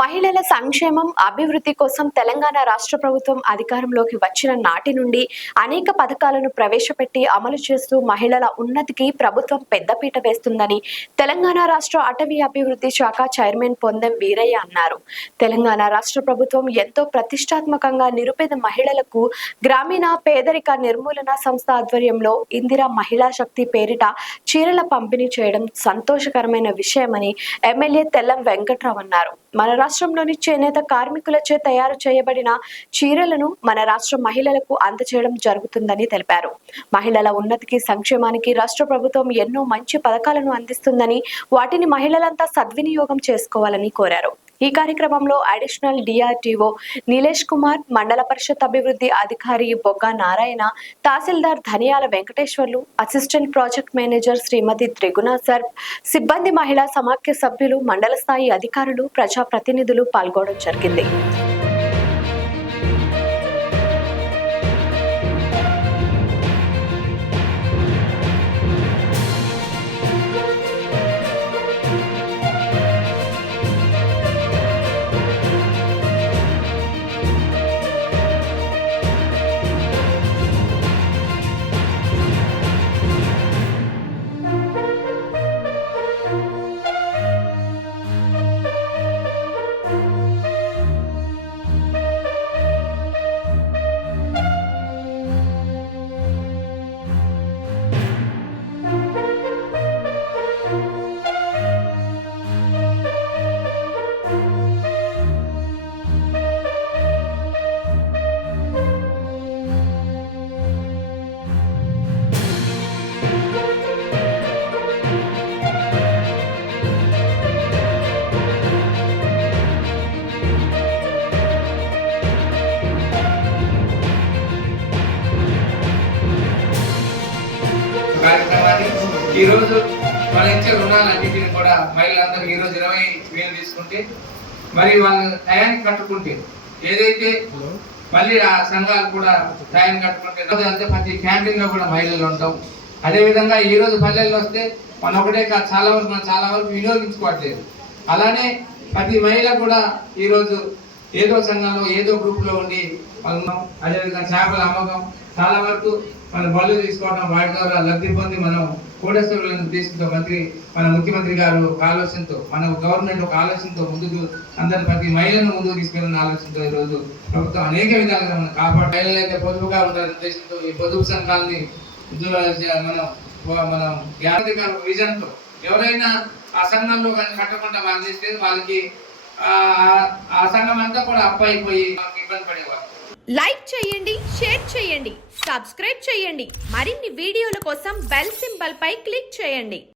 మహిళల సంక్షేమం అభివృద్ధి కోసం తెలంగాణ రాష్ట్ర ప్రభుత్వం అధికారంలోకి వచ్చిన నాటి నుండి అనేక పథకాలను ప్రవేశపెట్టి అమలు చేస్తూ మహిళల ఉన్నతికి ప్రభుత్వం పెద్దపీట వేస్తుందని తెలంగాణ రాష్ట్ర అటవీ అభివృద్ధి శాఖ చైర్మన్ పొందెం వీరయ్య అన్నారు. తెలంగాణ రాష్ట్ర ప్రభుత్వం ఎంతో ప్రతిష్టాత్మకంగా నిరుపేద మహిళలకు గ్రామీణ పేదరిక నిర్మూలన సంస్థ ఆధ్వర్యంలో ఇందిరా మహిళా శక్తి పేరిట చీరల పంపిణీ చేయడం సంతోషకరమైన విషయమని ఎమ్మెల్యే తెల్లం వెంకట్రావు అన్నారు. మన రాష్ట్రంలోని చేనేత కార్మికులచే తయారు చేయబడిన చీరలను మన రాష్ట్ర మహిళలకు అందజేయడం జరుగుతుందని తెలిపారు. మహిళల ఉన్నతికి సంక్షేమానికి రాష్ట్ర ప్రభుత్వం ఎన్నో మంచి పథకాలను అందిస్తుందని, వాటిని మహిళలంతా సద్వినియోగం చేసుకోవాలని కోరారు. ఈ కార్యక్రమంలో అడిషనల్ డిఆర్టీఓ నీలేష్ కుమార్, మండల పరిషత్ అభివృద్ధి అధికారి బొగ్గ నారాయణ, తహసీల్దార్ ధనియాల వెంకటేశ్వర్లు, అసిస్టెంట్ ప్రాజెక్ట్ మేనేజర్ శ్రీమతి త్రిగుణ సర్ప్, సిబ్బంది, మహిళా సమాఖ్య సభ్యులు, మండల స్థాయి అధికారులు, ప్రజాప్రతినిధులు పాల్గొనడం జరిగింది. కార్యక్రమాన్ని ఈ రోజు మన ఇచ్చే రుణాలన్నింటినీ కూడా మహిళలందరూ ఈ రోజు 20,000 తీసుకుంటే మరి వాళ్ళు టయానికి కట్టుకుంటే ఏదైతే మళ్ళీ ఆ సంఘాలు కూడా టయాన్ని కట్టుకుంటే అంతే ప్రతి క్యాంటీన్ లో కూడా మహిళలు ఉంటాం. అదేవిధంగా ఈ రోజు పల్లెల్లో వస్తే మన ఒకటే చాలా వరకు వినియోగించుకోవట్లేదు. అలానే ప్రతి మహిళ కూడా ఈరోజు ఏదో సంఘంలో ఏదో గ్రూప్ లో ఉండి ఉన్నాం. అదేవిధంగా చేపల అమ్మకం చాలా వరకు మన బళ్ళు తీసుకోవడం, వాటి ద్వారా లబ్ధి పొంది మనం కోటేశ్వరులను తీసుకుంటాం. మన ముఖ్యమంత్రి గారు ఒక ఆలోచనతో, మన గవర్నమెంట్ ఒక ఆలోచనతో ముందుకు అందరు ప్రతి మహిళను ముందుకు తీసుకెళ్ళిన ఆలోచనతో ఈ రోజు ప్రభుత్వం అనేక విధాలుగా మనం కాపాడు. మహిళలు అయితే పొదుపుగా ఉంటారు ఉద్దేశంతో ఈ పొదుపు సంఘాలని మనం విజన్ తో ఎవరైనా ఆ సంఘంలో కానీ కట్టకుండా వాళ్ళు చేస్తే వాళ్ళకి ఆ సంఘం అంతా కూడా అప్పైపోయి ఇబ్బంది పడేవారు. లైక్ చేయండి, షేర్ చేయండి, సబ్స్క్రైబ్ చేయండి. మరిన్ని వీడియోల కోసం బెల్ సింబల్ పై క్లిక్ చేయండి.